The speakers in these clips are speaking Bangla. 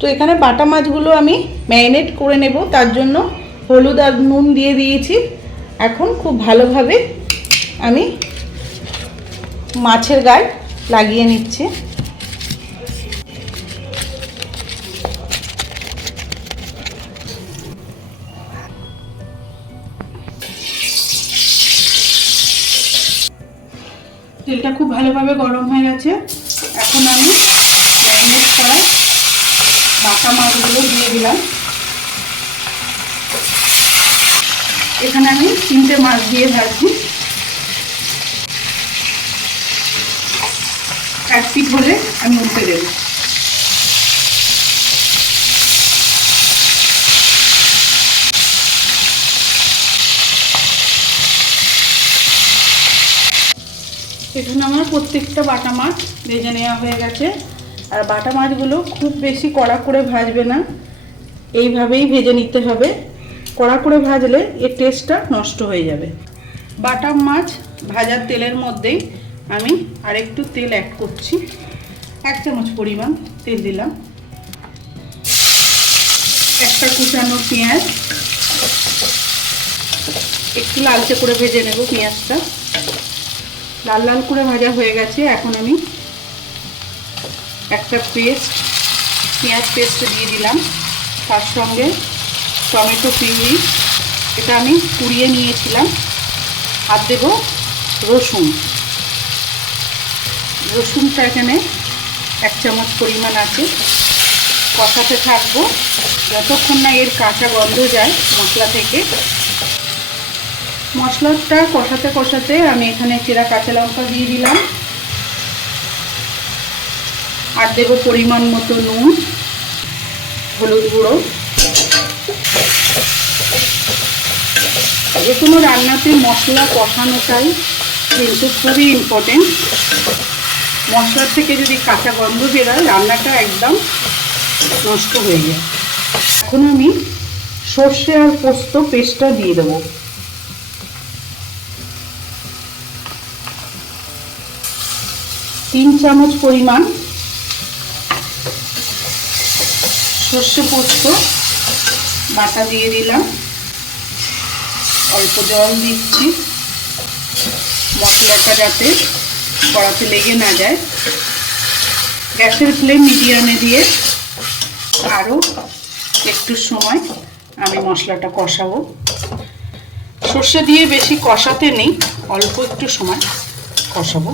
তো এখানে বাটা মাছগুলো আমি ম্যারিনেট করে নেব, তার জন্য হলুদ আর নুন দিয়ে দিয়েছি। এখন খুব ভালোভাবে আমি মাছের গায়ে লাগিয়ে নিচ্ছি। তেলটা খুব ভালোভাবে গরম হয়ে গেছে। এখন আমি ম্যারিনেট করা বাটা মাছগুলো দিয়ে দিলাম। এখানে আমি তিনটে মাছ দিয়ে ভাজছি। এক পিট হলে আমি উল্টে দেবো। এখানে আমার প্রত্যেকটা বাটা মাছ ভেজে নেওয়া হয়ে গেছে। আর বাটা মাছগুলো খুব বেশি কড়া করে ভাজবে না। এইভাবেই ভেজে নিতে হবে। কড়া করে ভাজলে এর টেস্টটা নষ্ট হয়ে যাবে। বাটা মাছ ভাজার তেলের মধ্যেই আমি আরেকটু তেল অ্যাড করছি। এক চামচ পরিমাণ তেল দিলাম। একটা কুচানো পেঁয়াজ। একটু লালচে করে ভেজে নেব পেঁয়াজটা। লাল লাল করে ভাজা হয়ে গেছে। এখন আমি একটা পেস্ট, পেঁয়াজ পেস্ট দিয়ে দিলাম। তার সঙ্গে টমেটো পিউরি এটা আমি কুড়িয়ে নিয়েছিলাম। আর দেব রসুন। রসুনটা এখানে এক চামচ পরিমাণ আছে। কষাতে থাকব। যতক্ষণ না এর কাঁচা গন্ধ যায় মশলা থেকে। মশলাটা কষাতে কষাতে আমি এখানে চেরা কাঁচা লঙ্কা দিয়ে দিলাম। আর দেবো পরিমাণ মতো নুন, হলুদ গুঁড়ো। যে কোনো রান্নাতে মশলা কষানোটাই কিন্তু খুবই ইম্পর্টেন্ট মশলার থেকে যদি কাঁচা গন্ধ বেরোয়, রান্নাটা একদম নষ্ট হয়ে যায়। এখন আমি সর্ষে আর পোস্ত পেস্টটা দিয়ে দেবো। তিন চামচ পরিমাণ সর্ষে পোস্ত, বাটা দিয়ে দিলাম। অল্প জল দিচ্ছি। মশলাটা যাতে কড়াতে লেগে না যায়। গ্যাসের ফ্লেম মিডিয়ামে দিয়ে আরও একটু সময় আমি মশলাটা কষাবো। সর্ষে দিয়ে বেশি কষাতে নেই, অল্প একটু সময় কষাবো।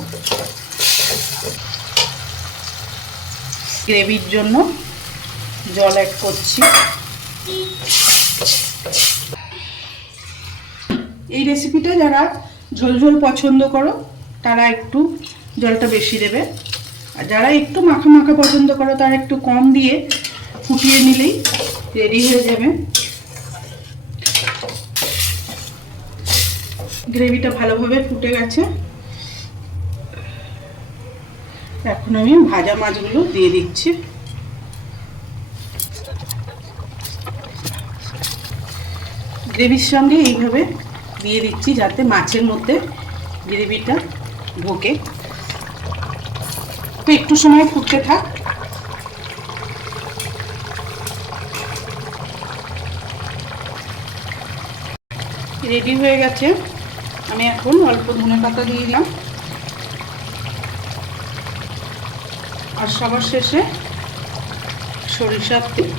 গ্রেভির জন্য জল অ্যাড করছি। এই রেসিপিটা যারা ঝোল ঝোল পছন্দ করো, তারা একটু জলটা বেশি দেবে। আর যারা একটু মাখা মাখা পছন্দ করো, তারা একটু কম দিয়ে ফুটিয়ে নিলেই রেডি হয়ে যাবে। গ্রেভিটা ভালোভাবে ফুটে গেছে। এখন আমি ভাজা মাছগুলো দিয়ে দিচ্ছি। গ্রেভির সঙ্গে এইভাবে দিয়ে দিচ্ছি যাতে মাছের মধ্যে গ্রেভিটা ঢোকে। তো একটু সময় ফুটতে থাক। রেডি হয়ে গেছে। আমি এখন অল্প ধনে পাতা দিয়ে দিলাম। আর সবার শেষে সরিষার তেল।